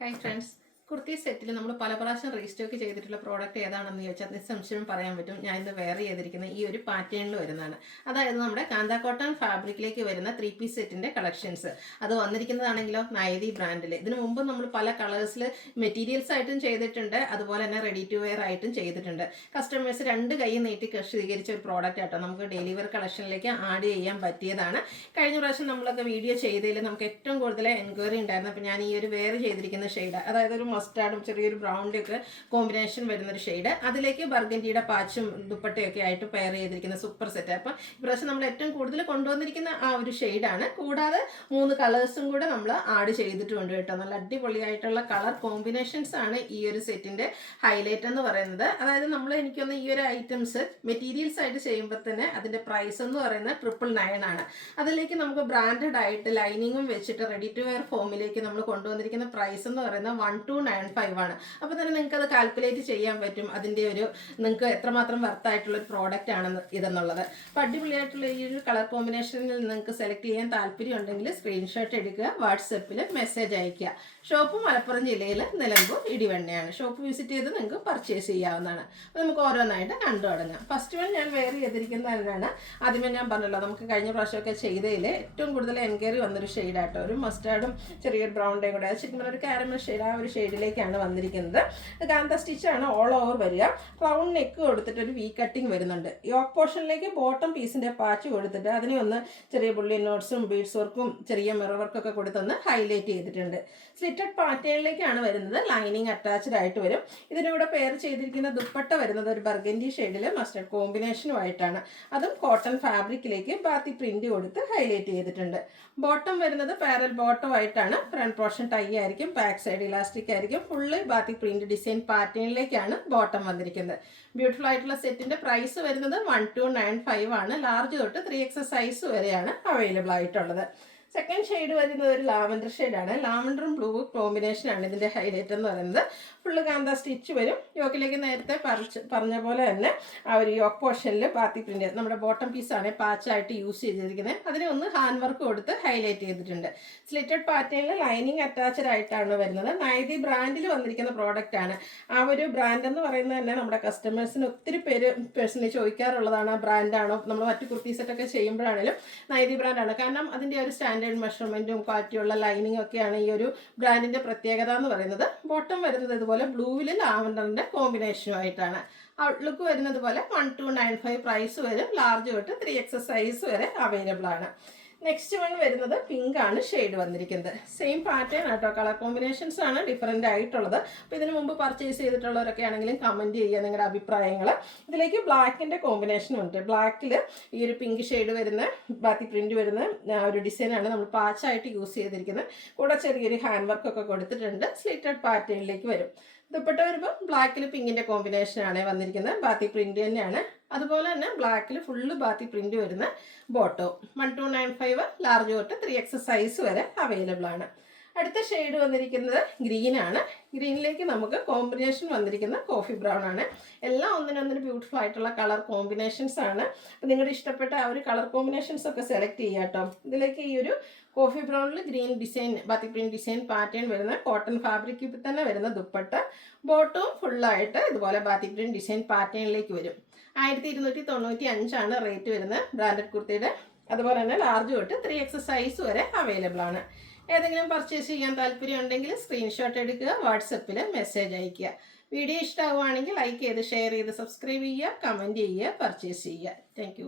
Hi friends, kurti സെറ്റിൽ നമ്മൾ പല പ്രാവശ്യം റീസ്റ്റോക്ക് ചെയ്തിട്ടുള്ള പ്രോഡക്റ്റ് ഏതാണെന്ന് ചോദിച്ചാൽ നിസ്സംശയം പറയാൻ പറ്റും. ഞാൻ ഇന്ന് വെയർ ചെയ്തിരിക്കുന്ന ഈ ഒരു പാറ്റേണിൽ വരുന്നതാണ്. അതായത് നമ്മുടെ കാന്ത കോട്ടൺ ഫാബ്രിക്കിലേക്ക് വരുന്ന 3 പീസ് സെറ്റിൻ്റെ കളക്ഷൻസ്. അത് വന്നിരിക്കുന്നതാണെങ്കിലോ നൈതി ബ്രാൻഡിൽ. ഇതിനു മുമ്പ് നമ്മൾ പല കളേഴ്സിൽ മെറ്റീരിയൽസ് ആയിട്ടും ചെയ്തിട്ടുണ്ട്, അതുപോലെ തന്നെ റെഡി ടു വെയർ ആയിട്ടും ചെയ്തിട്ടുണ്ട്. കസ്റ്റമേഴ്സ് രണ്ട് കൈ നീട്ടി സ്വീകരിച്ച ഒരു പ്രോഡക്റ്റ് ആട്ടോ നമുക്ക് ഡെയിലി വെയർ കളക്ഷനിലേക്ക് ആഡ് ചെയ്യാൻ പറ്റിയതാണ്. കഴിഞ്ഞ പ്രാവശ്യം നമ്മളൊക്കെ വീഡിയോ ചെയ്തതിൽ നമുക്ക് ഏറ്റവും കൂടുതൽ എൻക്വയറി ഉണ്ടായിരുന്നു. അപ്പോൾ ഞാൻ ഈ ഒരു വെയർ ചെയ്തിരിക്കുന്ന ഷെയ്ഡ്, അതായത് ഒരു മസ്റ്റാർഡും ചെറിയൊരു ബ്രൗണിൻ്റെ ഒക്കെ കോമ്പിനേഷൻ വരുന്നൊരു ഷെയ്ഡ്, അതിലേക്ക് ബർഗൻഡിയുടെ പാച്ചും ദുപ്പട്ടയൊക്കെ ആയിട്ട് പെയർ ചെയ്തിരിക്കുന്ന സൂപ്പർ സെറ്റ്. അപ്പം ഇപ്രാവശ്യം നമ്മൾ ഏറ്റവും കൂടുതൽ കൊണ്ടുവന്നിരിക്കുന്ന ആ ഒരു ഷെയ്ഡാണ്. കൂടാതെ 3 കളേഴ്സും കൂടെ നമ്മൾ ആഡ് ചെയ്തിട്ടുണ്ട് കേട്ടോ. നല്ല അടിപൊളിയായിട്ടുള്ള കളർ കോമ്പിനേഷൻസ് ആണ് ഈ ഒരു സെറ്റിൻ്റെ ഹൈലൈറ്റ് എന്ന് പറയുന്നത്. അതായത് നമ്മൾ എനിക്കൊന്ന് ഈ ഒരു ഐറ്റംസ് മെറ്റീരിയൽസ് ആയിട്ട് ചെയ്യുമ്പോൾ തന്നെ അതിൻ്റെ പ്രൈസ് എന്ന് പറയുന്നത് 999 ആണ്. അതിലേക്ക് നമുക്ക് ബ്രാൻഡഡ് ആയിട്ട് ലൈനിങ്ങും വെച്ചിട്ട് റെഡി ടു വെയർ ഫോമിലേക്ക് നമ്മൾ കൊണ്ടുവന്നിരിക്കുന്ന പ്രൈസ് എന്ന് പറയുന്നത് 1295 ആണ്. അപ്പോൾ തന്നെ നിങ്ങൾക്ക് അത് കാൽക്കുലേറ്റ് ചെയ്യാൻ പറ്റും അതിൻ്റെ ഒരു നിങ്ങൾക്ക് എത്രമാത്രം വർത്തായിട്ടുള്ള ഒരു പ്രോഡക്റ്റ് ആണ് ഇതെന്നുള്ളത്. അപ്പോൾ അടിപൊളിയായിട്ടുള്ള ഈ ഒരു കളർ കോമ്പിനേഷനിൽ നിങ്ങൾക്ക് സെലക്ട് ചെയ്യാൻ താല്പര്യം ഉണ്ടെങ്കിൽ സ്ക്രീൻഷോട്ട് എടുക്കുക, വാട്സപ്പിൽ മെസ്സേജ് അയയ്ക്കുക. ഷോപ്പ് മലപ്പുറം ജില്ലയിൽ നിലമ്പൂർ ഇടിവണ്ണയാണ്. ഷോപ്പ് വിസിറ്റ് ചെയ്ത് നിങ്ങൾക്ക് പർച്ചേസ് ചെയ്യാവുന്നതാണ്. അപ്പോൾ നമുക്ക് ഓരോന്നായിട്ട് കണ്ടു തുടങ്ങാം. ഫസ്റ്റ് വൺ ഞാൻ വെയർ ചെയ്തിരിക്കുന്നതാണ്. ആദ്യമേ ഞാൻ പറഞ്ഞല്ലോ, നമുക്ക് കഴിഞ്ഞ പ്രാവശ്യമൊക്കെ ചെയ്തതിൽ ഏറ്റവും കൂടുതൽ എൻക്വയറി വന്നൊരു ഷെയ്ഡാട്ടോ. ഒരു മസ്റ്റാർഡും ചെറിയൊരു ബ്രൗണിൻ്റെയും കൂടെ ശരിക്കും ഒരു കാരമൽ ഷെയ്ഡ്, ആ ഒരു ഷെയ്ഡിലേക്കാണ് വന്നിരിക്കുന്നത്. കാന്ത സ്റ്റിച്ചാണ് ഓൾ ഓവർ വരിക. റൗണ്ട് നെക്ക് കൊടുത്തിട്ട് ഒരു വി കട്ടിങ് വരുന്നുണ്ട്. യോക്ക് പോർഷനിലേക്ക് ബോട്ടം പീസിൻ്റെ പാച്ച് കൊടുത്തിട്ട് അതിനെ ഒന്ന് ചെറിയ ബുള്ളിയൻ നോട്ട്സും ബീഡ്സ് വർക്കും ചെറിയ മിറർ വർക്കൊക്കെ കൊടുത്തൊന്ന് ഹൈലൈറ്റ് ചെയ്തിട്ടുണ്ട്. സ്ലിറ്റഡ് പാറ്റേണിലേക്കാണ് വരുന്നത്. ലൈനിങ് അറ്റാച്ച്ഡ് ആയിട്ട് വരും. ഇതിനൂടെ പെയർ ചെയ്തിരിക്കുന്ന ദുപ്പട്ട വരുന്നത് ഒരു ബർഗൻഡി ഷെയ്ഡിൽ മസ്റ്റർഡ് കോമ്പിനേഷനുമായിട്ടാണ്. അതും കോട്ടൺ ഫാബ്രിക്കിലേക്ക് ബാത്തി പ്രിന്റ് കൊടുത്ത് ഹൈലൈറ്റ് ചെയ്തിട്ടുണ്ട്. ബോട്ടം വരുന്നത് പാരൽ ബോട്ടം ആയിട്ടാണ്. ഫ്രണ്ട് പോർഷൻ ടൈ ആയിരിക്കും, ബാക്ക് സൈഡ് ഇലാസ്റ്റിക് ആയിരിക്കും. ഫുള്ള് ബാത്തി പ്രിന്റ് ഡിസൈൻ പാറ്റേണിലേക്കാണ് ബോട്ടം വന്നിരിക്കുന്നത്. ബ്യൂട്ടിഫുൾ ആയിട്ടുള്ള സെറ്റിന്റെ പ്രൈസ് വരുന്നത് 1295 ആണ്. ലാർജ് തൊട്ട് 3XS സൈസ് വരെയാണ് അവൈലബിൾ ആയിട്ടുള്ളത്. സെക്കൻഡ് ഷെയ്ഡ് വരുന്നത് ഒരു ലാവൻഡർ ഷെയ്ഡാണ്. ലാവൻഡറും ബ്ലൂ കോമ്പിനേഷനാണ് ഇതിൻ്റെ ഹൈലൈറ്റ് എന്ന് പറയുന്നത്. ഫുള്ള് കാന്ത സ്റ്റിച്ച് വരും. യോക്കിലേക്ക് നേരത്തെ പറഞ്ഞ പോലെ തന്നെ ആ ഒരു യോക്ക് പോർഷനിൽ ബാത്തി പ്രിന്റ് നമ്മുടെ ബോട്ടം പീസാണ് പാച്ചായിട്ട് യൂസ് ചെയ്തിരിക്കുന്നത്. അതിനെ ഒന്ന് ഹാൻഡ് വർക്ക് കൊടുത്ത് ഹൈലൈറ്റ് ചെയ്തിട്ടുണ്ട്. സ്ലിറ്റഡ് പാറ്റേണിൽ ലൈനിങ് അറ്റാച്ച്ഡ് ആയിട്ടാണ് വരുന്നത്. നൈതി ബ്രാൻഡിൽ വന്നിരിക്കുന്ന പ്രോഡക്റ്റ് ആണ്. ആ ഒരു ബ്രാൻഡ് എന്ന് പറയുന്നത് തന്നെ നമ്മുടെ കസ്റ്റമേഴ്സിന് ഒത്തിരി പേര് പേഴ്സണലി ചോദിക്കാറുള്ളതാണ്. ആ ബ്രാൻഡാണോ, നമ്മൾ മറ്റു കുർത്തി സെറ്റൊക്കെ ചെയ്യുമ്പോഴാണെങ്കിലും നൈതി ബ്രാൻഡാണ്. കാരണം അതിൻ്റെ ഒരു സ്റ്റാൻഡേർഡ് മെഷർമെന്റും ക്വാളിറ്റിയുള്ള ലൈനിങ് ഒക്കെയാണ് ഈ ഒരു ബ്രാൻഡിന്റെ പ്രത്യേകത എന്ന് പറയുന്നത്. ബോട്ടം വരുന്നത് ഇതുപോലെ ബ്ലൂവിൽ ലാവൻഡറിന്റെ കോമ്പിനേഷനുമായിട്ടാണ്. ഔട്ട്ലുക്ക് വരുന്നത് പോലെ 1295 പ്രൈസ് വരും. ലാർജ് തൊട്ട് 3XS സൈസ് വരെ അവൈലബിൾ ആണ്. നെക്സ്റ്റ് വൺ വരുന്നത് പിങ്ക് ആണ് ഷെയ്ഡ് വന്നിരിക്കുന്നത്. സെയിം പാറ്റേൺ ആട്ടോ, കളർ കോമ്പിനേഷൻസ് ആണ് ഡിഫറെൻ്റ് ആയിട്ടുള്ളത്. അപ്പോൾ ഇതിനു മുമ്പ് പർച്ചേസ് ചെയ്തിട്ടുള്ളവരൊക്കെ ആണെങ്കിലും കമൻറ്റ് ചെയ്യുക നിങ്ങളുടെ അഭിപ്രായങ്ങൾ. ഇതിലേക്ക് ബ്ലാക്കിൻ്റെ കോമ്പിനേഷനും ഉണ്ട്. ബ്ലാക്കിൽ ഈ ഒരു പിങ്ക് ഷെയ്ഡ് വരുന്ന ബാത്തി പ്രിൻറ്റ് വരുന്ന ഒരു ഡിസൈനാണ് നമ്മൾ പാച്ചായിട്ട് യൂസ് ചെയ്തിരിക്കുന്നത്. കൂടെ ചെറിയൊരു ഹാൻഡ് വർക്കൊക്കെ കൊടുത്തിട്ടുണ്ട്. സ്ലിറ്റഡ് പാറ്റേണിലേക്ക് വരും. ദുപ്പട്ട വരുമ്പോൾ ബ്ലാക്കിൽ പിങ്കിൻ്റെ കോമ്പിനേഷനാണ് വന്നിരിക്കുന്നത്. ബാത്തി പ്രിൻറ്റ് തന്നെയാണ്. അതുപോലെ തന്നെ ബ്ലാക്കിൽ ഫുള്ള് ബാത്തി പ്രിന്റ് വരുന്ന ബോട്ടോ 1295 ലാർജ് തൊട്ട് 3XS സൈസ് വരെ അവൈലബിൾ ആണ്. അടുത്ത ഷെയ്ഡ് വന്നിരിക്കുന്നത് ഗ്രീൻ ആണ്. ഗ്രീനിലേക്ക് നമുക്ക് കോമ്പിനേഷൻ വന്നിരിക്കുന്ന കോഫി ബ്രൗൺ ആണ്. എല്ലാം ഒന്നിനൊന്നിന് ബ്യൂട്ടിഫുൾ ആയിട്ടുള്ള കളർ കോമ്പിനേഷൻസ് ആണ്. അപ്പോൾ നിങ്ങളുടെ ഇഷ്ടപ്പെട്ട ആ ഒരു കളർ കോമ്പിനേഷൻസ് ഒക്കെ സെലക്ട് ചെയ്യുക കേട്ടോ. ഇതിലേക്ക് ഈ ഒരു കോഫി ബ്രൗണിൽ ഗ്രീൻ ഡിസൈൻ ബാത്തി പ്രിന്റ് ഡിസൈൻ പാറ്റേൺ വരുന്ന കോട്ടൺ ഫാബ്രിക്കിൽ തന്നെ വരുന്ന ദുപ്പട്ട, ബോട്ടവും ഫുള്ളായിട്ട് ഇതുപോലെ ബാത്തി പ്രിന്റ് ഡിസൈൻ പാറ്റേണിലേക്ക് വരും. 1295 ആണ് റേറ്റ് വരുന്നത് ബ്രാൻഡഡ് കുർത്തിയുടെ. അതുപോലെ തന്നെ ലാർജ് തൊട്ട് 3XS സൈസ് വരെ അവൈലബിൾ ആണ്. ഏതെങ്കിലും പർച്ചേസ് ചെയ്യാൻ താല്പര്യം ഉണ്ടെങ്കിൽ സ്ക്രീൻഷോട്ട് എടുക്കുക, വാട്സപ്പിൽ മെസ്സേജ് അയയ്ക്കുക. വീഡിയോ ഇഷ്ടമാവുകയാണെങ്കിൽ ലൈക്ക് ചെയ്ത് ഷെയർ ചെയ്ത് സബ്സ്ക്രൈബ് ചെയ്യുക, കമൻറ്റ് ചെയ്യുക, പർച്ചേസ് ചെയ്യുക. താങ്ക്